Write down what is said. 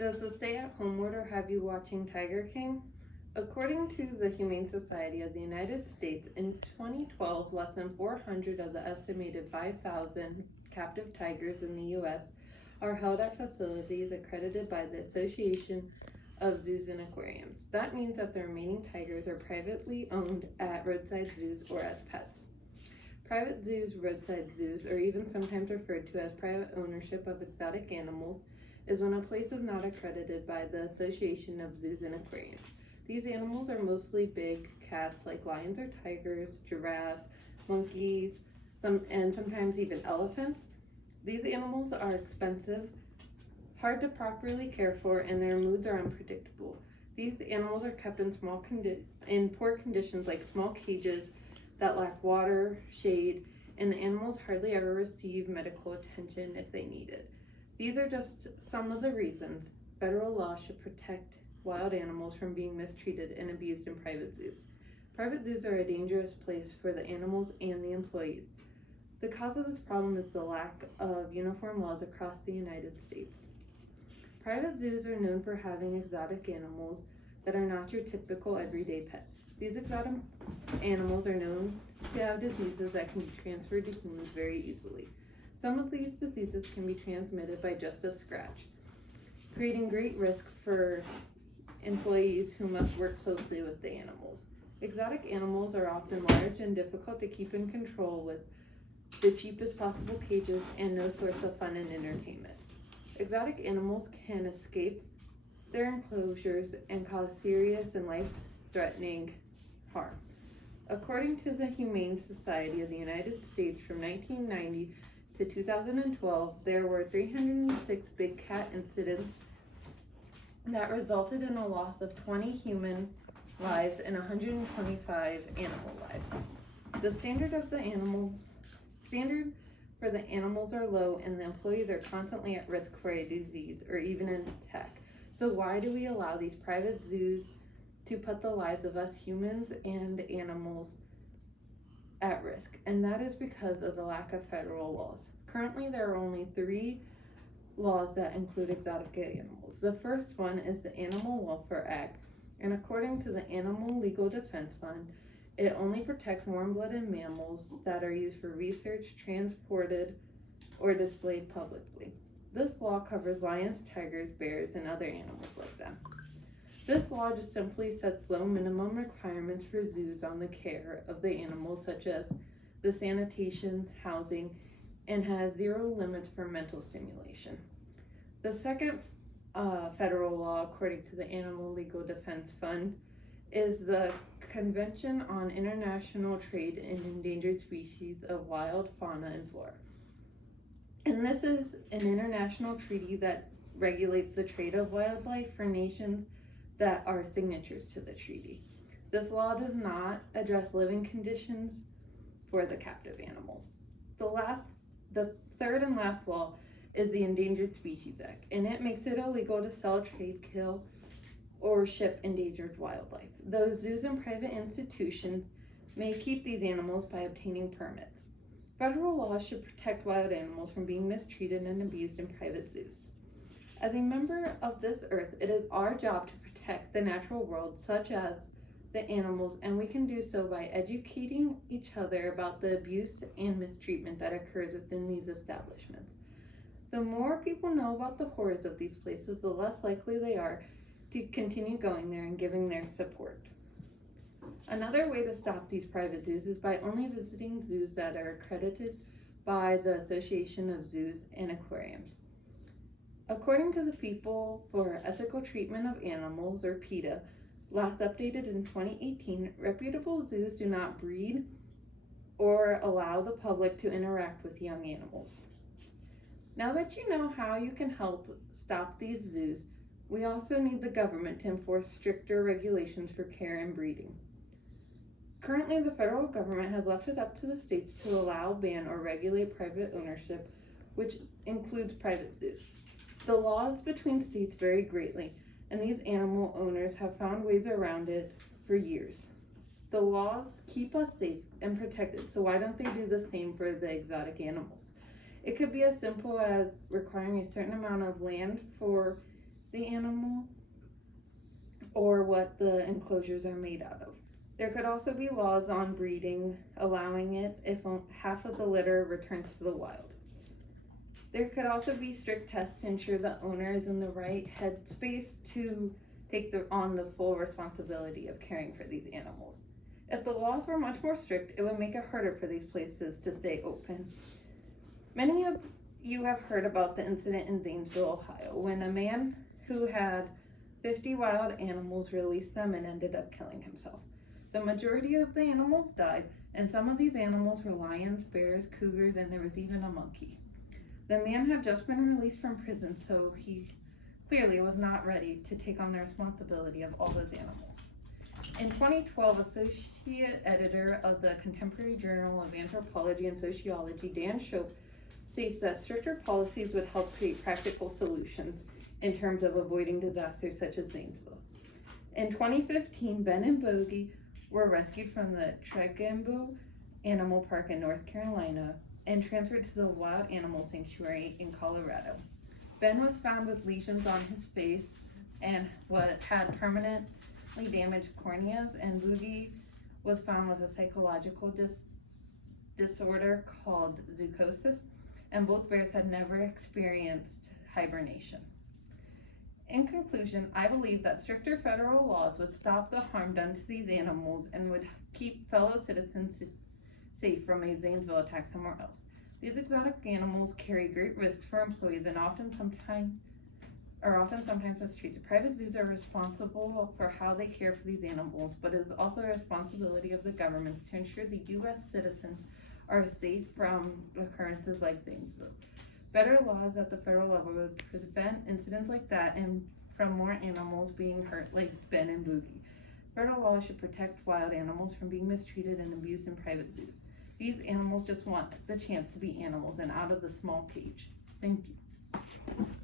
Does the stay-at-home order have you watching Tiger King? According to the Humane Society of the United States, in 2012, less than 400 of the estimated 5,000 captive tigers in the U.S. are held at facilities accredited by the Association of Zoos and Aquariums. That means that the remaining tigers are privately owned at roadside zoos or as pets. Private zoos, roadside zoos, or even sometimes referred to as private ownership of exotic animals, is when a place is not accredited by the Association of Zoos and Aquariums. These animals are mostly big cats like lions or tigers, giraffes, monkeys, and sometimes even elephants. These animals are expensive, hard to properly care for, and their moods are unpredictable. These animals are kept in poor conditions like small cages that lack water, shade, and the animals hardly ever receive medical attention if they need it. These are just some of the reasons federal law should protect wild animals from being mistreated and abused in private zoos. Private zoos are a dangerous place for the animals and the employees. The cause of this problem is the lack of uniform laws across the United States. Private zoos are known for having exotic animals that are not your typical everyday pet. These exotic animals are known to have diseases that can be transferred to humans very easily. Some of these diseases can be transmitted by just a scratch, creating great risk for employees who must work closely with the animals. Exotic animals are often large and difficult to keep in control with the cheapest possible cages and no source of fun and entertainment. Exotic animals can escape their enclosures and cause serious and life-threatening harm. According to the Humane Society of the United States, from 1990 to 2012, there were 306 big cat incidents that resulted in a loss of 20 human lives and 125 animal lives. The standard for the animals are low, and the employees are constantly at risk for a disease or even an attack. So why do we allow these private zoos to put the lives of us humans and animals at risk? And that is because of the lack of federal laws. Currently, there are only 3 laws that include exotic animals. The first one is the Animal Welfare Act, and according to the Animal Legal Defense Fund, it only protects warm-blooded mammals that are used for research, transported, or displayed publicly. This law covers lions, tigers, bears, and other animals like them. This law just simply sets low minimum requirements for zoos on the care of the animals, such as the sanitation, housing, and has 0 limits for mental stimulation. The second federal law, according to the Animal Legal Defense Fund, is the Convention on International Trade in Endangered Species of Wild Fauna and Flora. And this is an international treaty that regulates the trade of wildlife for nations that are signatories to the treaty. This law does not address living conditions for the captive animals. The third and last law is the Endangered Species Act, and it makes it illegal to sell, trade, kill, or ship endangered wildlife. Those zoos and private institutions may keep these animals by obtaining permits. Federal laws should protect wild animals from being mistreated and abused in private zoos. As a member of this earth, it is our job to protect the natural world, such as the animals, and we can do so by educating each other about the abuse and mistreatment that occurs within these establishments. The more people know about the horrors of these places, the less likely they are to continue going there and giving their support. Another way to stop these private zoos is by only visiting zoos that are accredited by the Association of Zoos and Aquariums. According to the People for Ethical Treatment of Animals, or PETA, last updated in 2018, reputable zoos do not breed or allow the public to interact with young animals. Now that you know how you can help stop these zoos, we also need the government to enforce stricter regulations for care and breeding. Currently, the federal government has left it up to the states to allow, ban, or regulate private ownership, which includes private zoos. The laws between states vary greatly, and these animal owners have found ways around it for years. The laws keep us safe and protected, so why don't they do the same for the exotic animals? It could be as simple as requiring a certain amount of land for the animal or what the enclosures are made out of. There could also be laws on breeding, allowing it if half of the litter returns to the wild. There could also be strict tests to ensure the owner is in the right headspace to take on the full responsibility of caring for these animals. If the laws were much more strict, it would make it harder for these places to stay open. Many of you have heard about the incident in Zanesville, Ohio, when a man who had 50 wild animals released them and ended up killing himself. The majority of the animals died, and some of these animals were lions, bears, cougars, and there was even a monkey. The man had just been released from prison, so he clearly was not ready to take on the responsibility of all those animals. In 2012, Associate Editor of the Contemporary Journal of Anthropology and Sociology, Dan Shope, states that stricter policies would help create practical solutions in terms of avoiding disasters such as Zanesville. In 2015, Ben and Bogey were rescued from the Tregembo Animal Park in North Carolina and transferred to the Wild Animal Sanctuary in Colorado. Ben was found with lesions on his face and had permanently damaged corneas, and Boogie was found with a psychological disorder called zoochosis, and both bears had never experienced hibernation. In conclusion, I believe that stricter federal laws would stop the harm done to these animals and would keep fellow citizens safe from a Zanesville attack somewhere else. These exotic animals carry great risks for employees and often sometimes mistreated. Private zoos are responsible for how they care for these animals, but it is also the responsibility of the governments to ensure the U.S. citizens are safe from occurrences like Zanesville. Better laws at the federal level would prevent incidents like that and from more animals being hurt like Ben and Boogie. Federal laws should protect wild animals from being mistreated and abused in private zoos. These animals just want the chance to be animals and out of the small cage. Thank you.